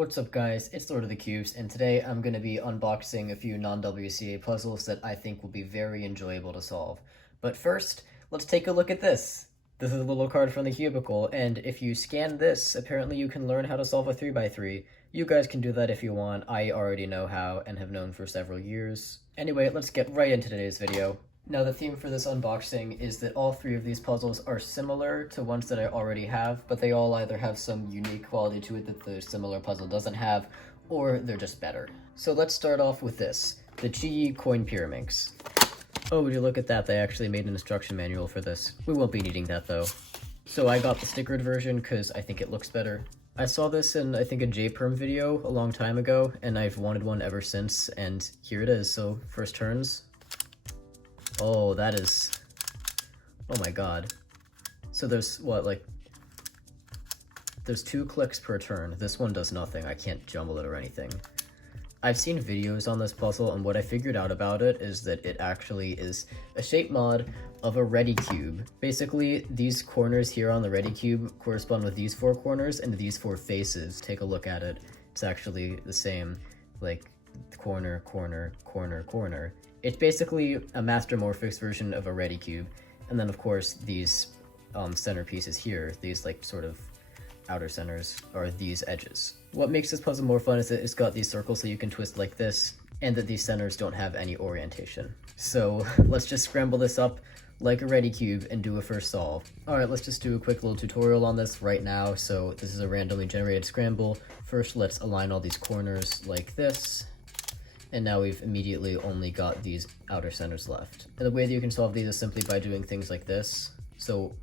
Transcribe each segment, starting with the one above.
What's up guys, it's Lord of the Cubes, and today I'm going to be unboxing a few non-WCA puzzles that I think will be very enjoyable to solve. But first, let's take a look at this. This is a little card from the cubicle, and if you scan this, apparently you can learn how to solve a 3x3. You guys can do that if you want. I already know how and have known for several years. Anyway, let's get right into today's video. Now, the theme for this unboxing is that all three of these puzzles are similar to ones that I already have, but they all either have some unique quality to it that the similar puzzle doesn't have, or they're just better. So let's start off with this, the GE Coin Pyraminx. Oh, would you look at that, they actually made an instruction manual for this. We won't be needing that though. So I got the stickered version because I think it looks better. I saw this in, I think, a JPerm video a long time ago, and I've wanted one ever since, and here it is. So, first turns. Oh, that is... oh my god. So there's, what, like... there's 2 clicks per turn. This one does nothing. I can't jumble it or anything. I've seen videos on this puzzle, and what I figured out about it is that it actually is a shape mod of a ready cube. Basically, these corners here on the ready cube correspond with these 4 corners and these 4 faces. Take a look at it. It's actually the same, like, corner, corner, corner, corner. It's basically a mastermorphics version of a ready cube. And then, of course, these centerpieces here, these, like, sort of outer centers, are these edges. What makes this puzzle more fun is that it's got these circles so you can twist like this, and that these centers don't have any orientation. So let's just scramble this up like a ready cube and do a first solve. Alright, let's just do a quick little tutorial on this right now. So this is a randomly generated scramble. First, let's align all these corners like this. And now we've immediately only got these outer centers left. And the way that you can solve these is simply by doing things like this. So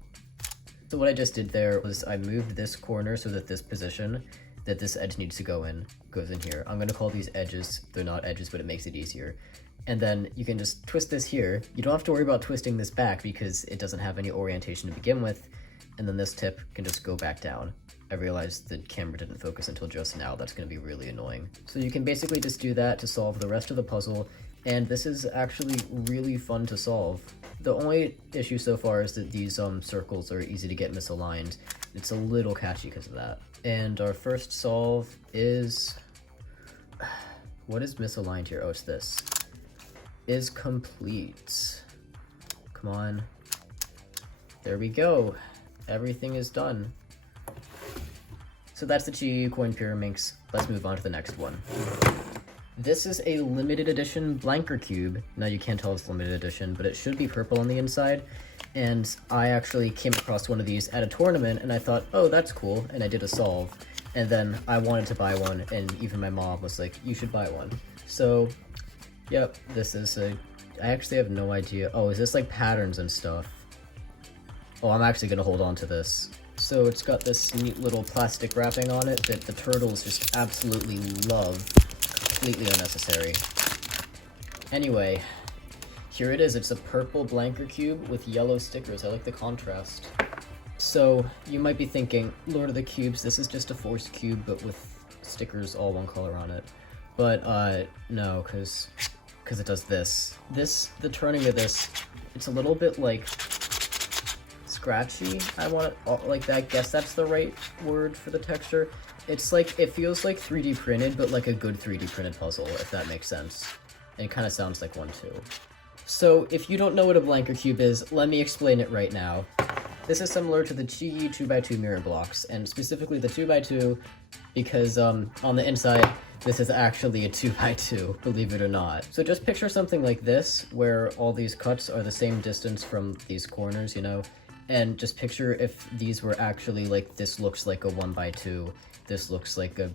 what I just did there was I moved this corner so that this position that this edge needs to go in goes in here. I'm going to call these edges. They're not edges, but it makes it easier. And then you can just twist this here. You don't have to worry about twisting this back because it doesn't have any orientation to begin with. And then this tip can just go back down. I realized the camera didn't focus until just now. That's going to be really annoying. So you can basically just do that to solve the rest of the puzzle, and this is actually really fun to solve. The only issue so far is that these circles are easy to get misaligned. It's a little catchy because of that. And our first solve is... what is misaligned here? Oh, it's this. Is complete. Come on. There we go. Everything is done. So that's the GE Coin Pyraminx. Let's move on to the next one. This is a limited edition blanker cube. Now you can't tell it's limited edition, but it should be purple on the inside. And I actually came across one of these at a tournament, and I thought, oh, that's cool, and I did a solve. And then I wanted to buy one, and even my mom was like, you should buy one. So, yep, this is a... I actually have no idea. Oh, is this like patterns and stuff? Oh, I'm actually gonna hold on to this. So it's got this neat little plastic wrapping on it that the turtles just absolutely love. Completely unnecessary. Anyway, here it is. It's a purple blanker cube with yellow stickers. I like the contrast. So you might be thinking, Lord of the Cubes, this is just a forced cube but with stickers all one color on it. But no, because it does this. The turning of this, it's a little bit like scratchy. I want it like that. I guess that's the right word for the texture. It's like, it feels like 3D printed, but like a good 3D printed puzzle, if that makes sense. And it kind of sounds like one too. So if you don't know what a blanker cube is, let me explain it right now. This is similar to the GE 2x2 mirror blocks, and specifically the 2x2 because on the inside, this is actually a 2x2, believe it or not. So just picture something like this, where all these cuts are the same distance from these corners, you know? And just picture if these were actually like, this looks like a 1x2, this looks like a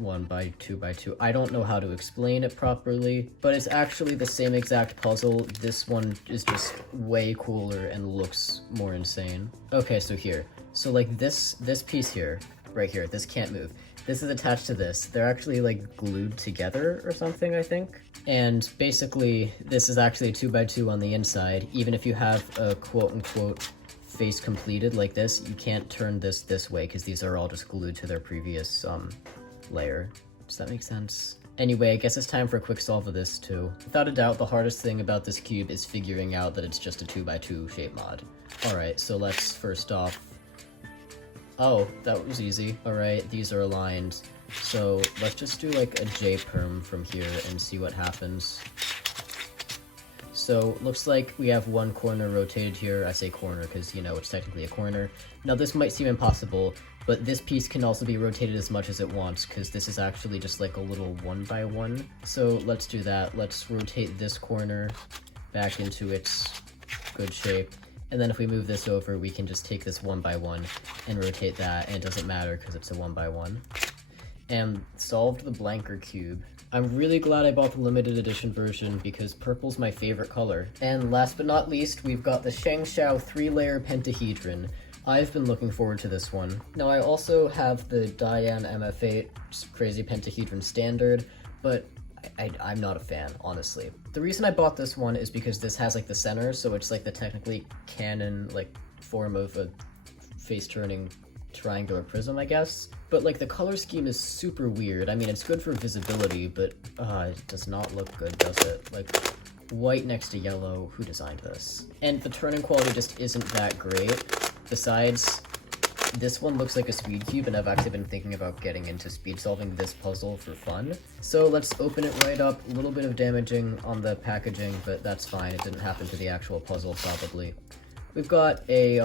1x2x2. I don't know how to explain it properly, but it's actually the same exact puzzle. This one is just way cooler and looks more insane. Okay, so here. So like this piece here, right here, this can't move. This is attached to this. They're actually like glued together or something, I think. And basically, this is actually a 2x2 on the inside. Even if you have a quote-unquote face completed like this, you can't turn this way because these are all just glued to their previous layer. Does that make sense? Anyway, I guess it's time for a quick solve of this too. Without a doubt, the hardest thing about this cube is figuring out that it's just a 2x2 shape mod. Alright, so let's first off... oh, that was easy. Alright, these are aligned. So let's just do like a J-perm from here and see what happens. So looks like we have one corner rotated here. I say corner because, you know, it's technically a corner. Now this might seem impossible, but this piece can also be rotated as much as it wants because this is actually just like a little 1x1. So let's do that. Let's rotate this corner back into its good shape. And then if we move this over, we can just take this 1x1 and rotate that, and it doesn't matter because it's a 1x1. And solved the blanker cube. I'm really glad I bought the limited edition version because purple's my favorite color. And last but not least, we've got the Shangshao 3-layer pentahedron. I've been looking forward to this one. Now I also have the Diane MF8 crazy pentahedron standard, but I'm not a fan, honestly. The reason I bought this one is because this has like the center, so it's like the technically canon like form of a face-turning triangular prism, I guess. But like the color scheme is super weird. I mean, it's good for visibility, but it does not look good, does it? Like white next to yellow, who designed this? And the turning quality just isn't that great. Besides, this one looks like a speed cube, and I've actually been thinking about getting into speed solving this puzzle for fun. So let's open it right up. A little bit of damaging on the packaging, but that's fine. It didn't happen to the actual puzzle, probably. We've got a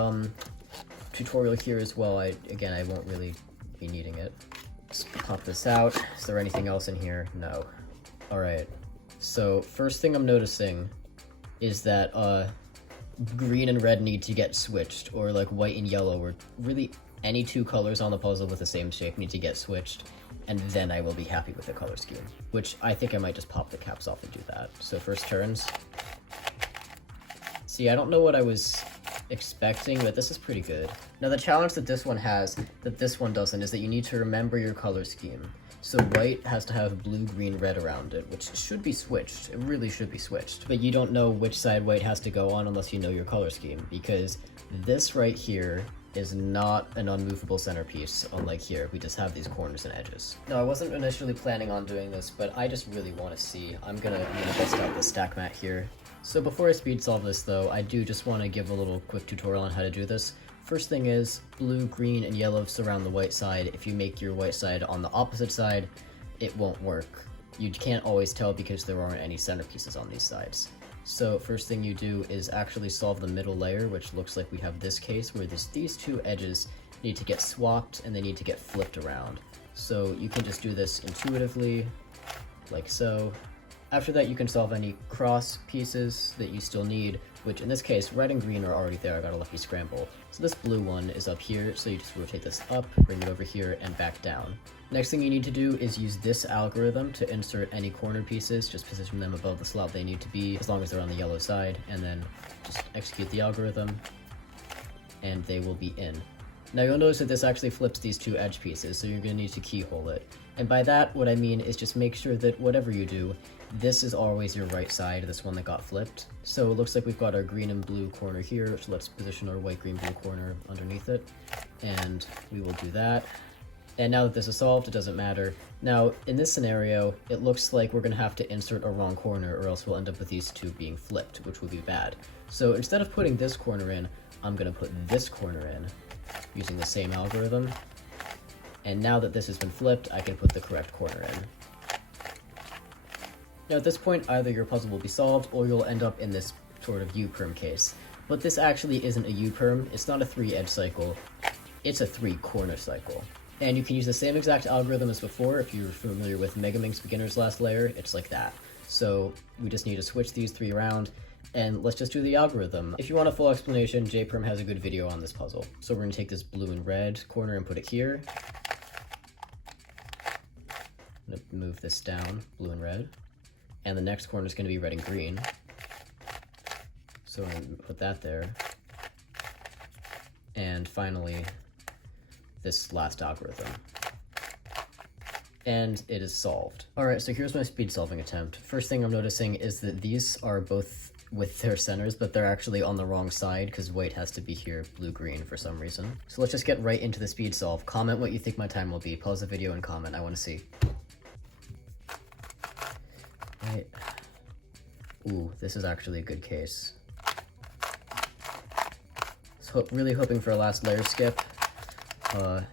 tutorial here as well. Again, I won't really be needing it. Let's pop this out. Is there anything else in here? No. Alright. So, first thing I'm noticing is that, green and red need to get switched, or like white and yellow, or really any two colors on the puzzle with the same shape need to get switched, and then I will be happy with the color scheme. Which I think I might just pop the caps off and do that. So first turns. See, I don't know what I was expecting, but this is pretty good. Now the challenge that this one has, that this one doesn't, is that you need to remember your color scheme. So white has to have blue, green, red around it, which should be switched. It really should be switched. But you don't know which side white has to go on unless you know your color scheme, because this right here is not an unmovable centerpiece, unlike here. We just have these corners and edges. Now, I wasn't initially planning on doing this, but I just really want to see. I'm gonna bust out the stack mat here. So before I speed solve this though, I do just want to give a little quick tutorial on how to do this. First thing is, blue, green, and yellow surround the white side. If you make your white side on the opposite side, it won't work. You can't always tell because there aren't any centerpieces on these sides. So first thing you do is actually solve the middle layer, which looks like we have this case where these two edges need to get swapped and they need to get flipped around. So you can just do this intuitively, like so. After that, you can solve any cross pieces that you still need, which in this case, red and green are already there. I got a lucky scramble. So this blue one is up here, so you just rotate this up, bring it over here, and back down. Next thing you need to do is use this algorithm to insert any corner pieces. Just position them above the slot they need to be, as long as they're on the yellow side, and then just execute the algorithm, and they will be in. Now you'll notice that this actually flips these two edge pieces, so you're going to need to keyhole it. And by that, what I mean is just make sure that whatever you do, this is always your right side, this one that got flipped. So it looks like we've got our green and blue corner here, so let's position our white, green, blue corner underneath it. And we will do that. And now that this is solved, it doesn't matter. Now, in this scenario, it looks like we're going to have to insert a wrong corner, or else we'll end up with these two being flipped, which will be bad. So instead of putting this corner in, I'm going to put this corner in, using the same algorithm. And now that this has been flipped, I can put the correct corner in. Now at this point, either your puzzle will be solved, or you'll end up in this sort of U-perm case. But this actually isn't a U-perm, it's not a 3-edge cycle, it's a 3-corner cycle. And you can use the same exact algorithm as before. If you're familiar with Megamink's beginner's last layer, it's like that. So we just need to switch these 3 around, and let's just do the algorithm. If you want a full explanation, J-perm has a good video on this puzzle. So we're going to take this blue and red corner and put it here. I'm going to move this down, blue and red. And the next corner is going to be red and green. So I'm going to put that there. And finally, this last algorithm. And it is solved. Alright, so here's my speed solving attempt. First thing I'm noticing is that these are both with their centers, but they're actually on the wrong side because white has to be here, blue-green for some reason. So let's just get right into the speed solve. Comment what you think my time will be. Pause the video and comment. I want to see. Right. Ooh, this is actually a good case. So really hoping for a last layer skip.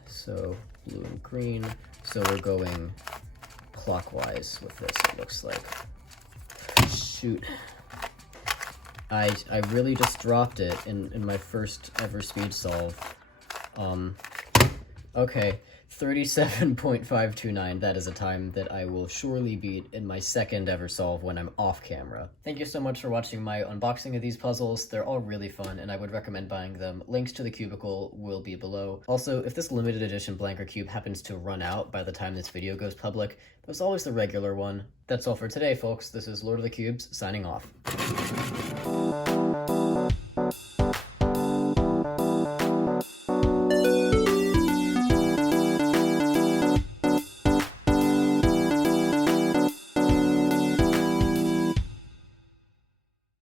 So blue and green. So we're going clockwise with this, it looks like. Shoot. I really just dropped it in my first ever speed solve. Okay, 37.529. That is a time that I will surely beat in my second ever solve when I'm off camera. Thank you so much for watching my unboxing of these puzzles. They're all really fun, and I would recommend buying them. Links to the cubicle will be below. Also, if this limited edition blanker cube happens to run out by the time this video goes public, there's always the regular one. That's all for today, folks. This is Lord of the Cubes, signing off.